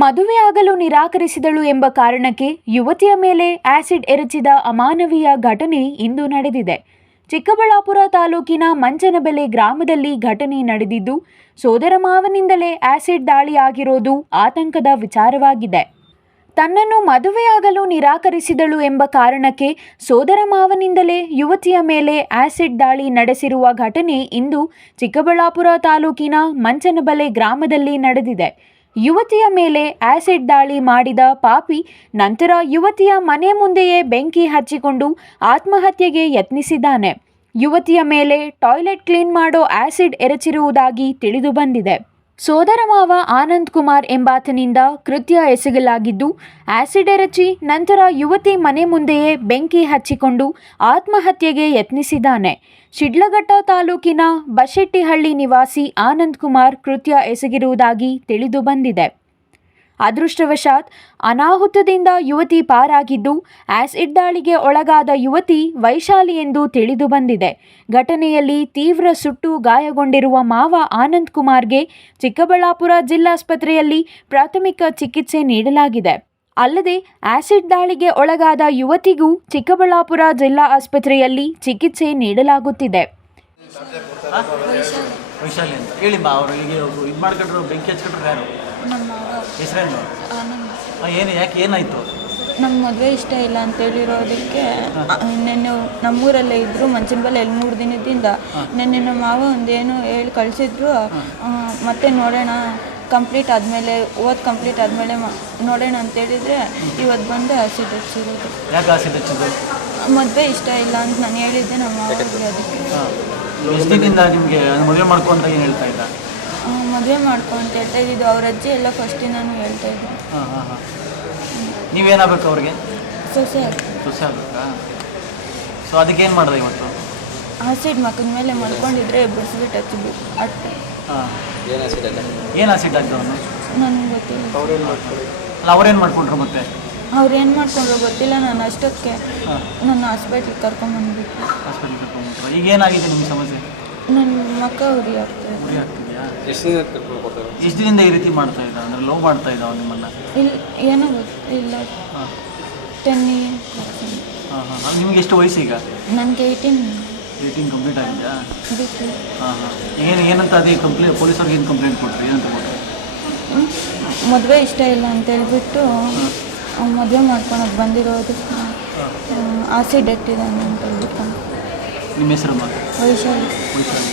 ಮದುವೆಯಾಗಲು ನಿರಾಕರಿಸಿದಳು ಎಂಬ ಕಾರಣಕ್ಕೆ ಯುವತಿಯ ಮೇಲೆ ಆಸಿಡ್ ಎರಚಿದ ಅಮಾನವೀಯ ಘಟನೆ ಇಂದು ನಡೆದಿದೆ. ಚಿಕ್ಕಬಳ್ಳಾಪುರ ತಾಲೂಕಿನ ಮಂಚನಬೆಲೆ ಗ್ರಾಮದಲ್ಲಿ ಘಟನೆ ನಡೆದಿದ್ದು, ಸೋದರ ಮಾವನಿಂದಲೇ ಆಸಿಡ್ ದಾಳಿಯಾಗಿರೋದು ಆತಂಕದ ವಿಚಾರವಾಗಿದೆ. ತನ್ನನ್ನು ಮದುವೆಯಾಗಲು ನಿರಾಕರಿಸಿದಳು ಎಂಬ ಕಾರಣಕ್ಕೆ ಸೋದರ ಮಾವನಿಂದಲೇ ಯುವತಿಯ ಮೇಲೆ ಆಸಿಡ್ ದಾಳಿ ನಡೆಸಿರುವ ಘಟನೆ ಇಂದು ಚಿಕ್ಕಬಳ್ಳಾಪುರ ತಾಲೂಕಿನ ಮಂಚನಬಲೆ ಗ್ರಾಮದಲ್ಲಿ ನಡೆದಿದೆ. ಯುವತಿಯ ಮೇಲೆ ಆಸಿಡ್ ದಾಳಿ ಮಾಡಿದ ಪಾಪಿ ನಂತರ ಯುವತಿಯ ಮನೆ ಮುಂದೆಯೇ ಬೆಂಕಿ ಹಚ್ಚಿಕೊಂಡು ಆತ್ಮಹತ್ಯೆಗೆ ಯತ್ನಿಸಿದ್ದಾನೆ. ಯುವತಿಯ ಮೇಲೆ ಟಾಯ್ಲೆಟ್ ಕ್ಲೀನ್ ಮಾಡೋ ಆಸಿಡ್ ಎರಚಿರುವುದಾಗಿ ತಿಳಿದು ಬಂದಿದೆ ಸೋದರ ಮಾವ ಆನಂದ್ ಕುಮಾರ್ ಎಂಬಾತನಿಂದ ಕೃತ್ಯ ಎಸಗಲಾಗಿದ್ದು, ಆಸಿಡ್ ಎರಚಿ ನಂತರ ಯುವತಿ ಮನೆ ಮುಂದೆಯೇ ಬೆಂಕಿ ಹಚ್ಚಿಕೊಂಡು ಆತ್ಮಹತ್ಯೆಗೆ ಯತ್ನಿಸಿದ್ದಾನೆ. ಶಿಡ್ಲಘಟ್ಟ ತಾಲೂಕಿನ ಬಶೆಟ್ಟಿಹಳ್ಳಿ ನಿವಾಸಿ ಆನಂದ್ ಕುಮಾರ್ ಕೃತ್ಯ ಎಸಗಿರುವುದಾಗಿ ತಿಳಿದು ಬಂದಿದೆ. ಅದೃಷ್ಟವಶಾತ್ ಅನಾಹುತದಿಂದ ಯುವತಿ ಪಾರಾಗಿದ್ದು ಆಸಿಡ್ ದಾಳಿಗೆ ಒಳಗಾದ ಯುವತಿ ವೈಶಾಲಿ ಎಂದು ತಿಳಿದು ಬಂದಿದೆ. ಘಟನೆಯಲ್ಲಿ ತೀವ್ರ ಸುಟ್ಟು ಗಾಯಗೊಂಡಿರುವ ಮಾವ ಆನಂದ್ ಕುಮಾರ್ಗೆ ಚಿಕ್ಕಬಳ್ಳಾಪುರ ಜಿಲ್ಲಾಸ್ಪತ್ರೆಯಲ್ಲಿ ಪ್ರಾಥಮಿಕ ಚಿಕಿತ್ಸೆ ನೀಡಲಾಗಿದೆ. ಅಲ್ಲದೆ ಆಸಿಡ್ ದಾಳಿಗೆ ಒಳಗಾದ ಯುವತಿಗೂ ಚಿಕ್ಕಬಳ್ಳಾಪುರ ಜಿಲ್ಲಾ ಆಸ್ಪತ್ರೆಯಲ್ಲಿ ಚಿಕಿತ್ಸೆ ನೀಡಲಾಗುತ್ತಿದೆ. ವೈಶಾಲಿ. ಅಂತ. ಅವರು ಈಗ ಇದು ಮಾಡ್ಕೊಂಡ್ರು, ಬೆಂಕಿ ಹಚ್ಕೊಂಡ್ರು ಯಾರು? ಹೆಸರೇನು? ಏನು ಯಾಕೆ ಏನಾಯಿತು? ನಮ್ಮ ಮದುವೆ ಇಷ್ಟ ಇಲ್ಲ ಅಂತ ಹೇಳಿರೋದಕ್ಕೆ ನೆನ್ನೆ ನಮ್ಮೂರಲ್ಲೇ ಇದ್ದರು ಮಂಚನಬಲ್ಲ ಎಲ್ಲಿ ಮೂರು ದಿನದಿಂದ. ನೆನ್ನೆ ನಮ್ಮ ಮಾವ ಒಂದೇನು ಹೇಳಿ ಕಳಿಸಿದ್ರು ಮತ್ತೆ ನೋಡೋಣ ಕಂಪ್ಲೀಟ್ ಆದಮೇಲೆ ಓದ್ ಕಂಪ್ಲೀಟ್ ಆದಮೇಲೆ ನೋಡೋಣ ಅಂತ ಹೇಳಿದ್ರೆ ಇವತ್ತು ಬಂದು ಆಸಿಡ್ ಹಚ್ಚಿರೋದು ಯಾಕೆ ಮದುವೆ ಇಷ್ಟ ಇಲ್ಲ ಅಂತ ನಾನು ಹೇಳಿದ್ದೆ ನಮ್ಮ ಮಾವ ಅದಕ್ಕೆ. ಎಷ್ಟು ನಿಮಗೆ ಮದುವೆ ಮಾಡ್ಕೊಂತ ಏನು ಹೇಳ್ತಾ ಇದ್ದ? ಮದುವೆ ಮಾಡ್ಕೊ ಅಂತ ಹೇಳ್ತಾ ಇದ್ದಿದ್ದು ಅವ್ರ ಅಜ್ಜಿ ಎಲ್ಲ ಫಸ್ಟಿಂದಾನು ಹೇಳ್ತಾ ಇದ್ದೆ. ಹಾಂ ಹಾಂ ಹಾಂ. ನೀವೇನಾಗಬೇಕು ಅವ್ರಿಗೆ? ಸೊಸೆ ಆಗ್ತದೆ ಸೊಸೆ ಆಗಬೇಕಾ? ಸೊ ಅದಕ್ಕೆ ಏನು ಮಾಡಿದೆ ಇವತ್ತು? ಆಸಿಡ್ ಮಕ್ಕದ ಮೇಲೆ ಮಲ್ಕೊಂಡಿದ್ರೆ ಬಿಡಿಸ್ಬಿಟ್ಟು ಹಚ್ಚಿಬಿಟ್ಟು ಅಟ್ಟೆ. ಹಾಂ. ಏನು ಆಸಿಡ್ ಆಗ್ತವನು ನನಗೆ ಗೊತ್ತಿಲ್ಲ. ಅಲ್ಲ ಅವ್ರೇನು ಮಾಡ್ಕೊಂಡ್ರು ಮತ್ತೆ? ಅವ್ರು ಏನು ಮಾಡ್ಕೊಂಡ್ರು ಗೊತ್ತಿಲ್ಲ ನಾನು ಅಷ್ಟಕ್ಕೆ ಹಾಂ. ನನ್ನ ಹಾಸ್ಪಿಟ್ಲಿಗೆ ಕರ್ಕೊಂಬಂದ್ಬಿಟ್ಟು ಹಾಸ್ಪಿಟ್ಲಿಗೆ ಕರ್ಕೊಂಡ್ಬಿಟ್ರು ಈಗ ಏನಾಗಿದೆ ನಿಮ್ಮ ಸಮಸ್ಯೆ? ನನ್ನ ಮಕ್ಕ ಉರಿ ಆಗ್ತದೆ ಉರಿ ಆಗ್ತಿದೆಯಾ ಎಷ್ಟು ದಿನ ಕರ್ಕೊಂಡು ಕೊಡ್ತಾರೆ ಎಷ್ಟು ದಿನದಿಂದ ಈ ರೀತಿ ಮಾಡ್ತಾ ಇದ್ದ? ಅಂದರೆ ಲೋ ಮಾಡ್ತಾ ಇದ್ದಾವ ನಿಮ್ಮನ್ನು? ಇಲ್ಲ ಏನೋ ಗೊತ್ತಿಲ್ಲ ಹಾಂ. ಟೆನ್ ಹಾಂ ಹಾಂ. ನಿಮ್ಗೆ ಎಷ್ಟು ವಯಸ್ಸು ಈಗ? ನನಗೆ ಏಯ್ಟೀನ್ ಏಯ್ಟೀನ್ ಕಂಪ್ಲೀಟ್ ಆಗಿದೆಯಾ? ಬೇಕು ಹಾಂ ಹಾಂ. ಏನು ಏನಂತ ಅದೇ ಕಂಪ್ಲೇಂಟ್ ಪೊಲೀಸವ್ರಿಗೆ ಏನು ಕಂಪ್ಲೇಂಟ್ ಕೊಟ್ರಿ? ಏನಂತ ಕೊಟ್ರಿ? ಮದುವೆ ಇಷ್ಟ ಇಲ್ಲ ಅಂತ ಹೇಳ್ಬಿಟ್ಟು ಮದುವೆ ಮಾಡ್ಕೊಳಕ್ಕೆ ಬಂದಿರೋದು. ಆಸಿಡ್ ಎಟ್ಟಿದ್ದಾನೆ ಅಂತ ಹೇಳ್ಬಿಟ್ಟು. ನಿಮ್ಮ ಹೆಸರಮ್ಮ ವೈಶಾಲಿ. ವೈಶಾಲಿ.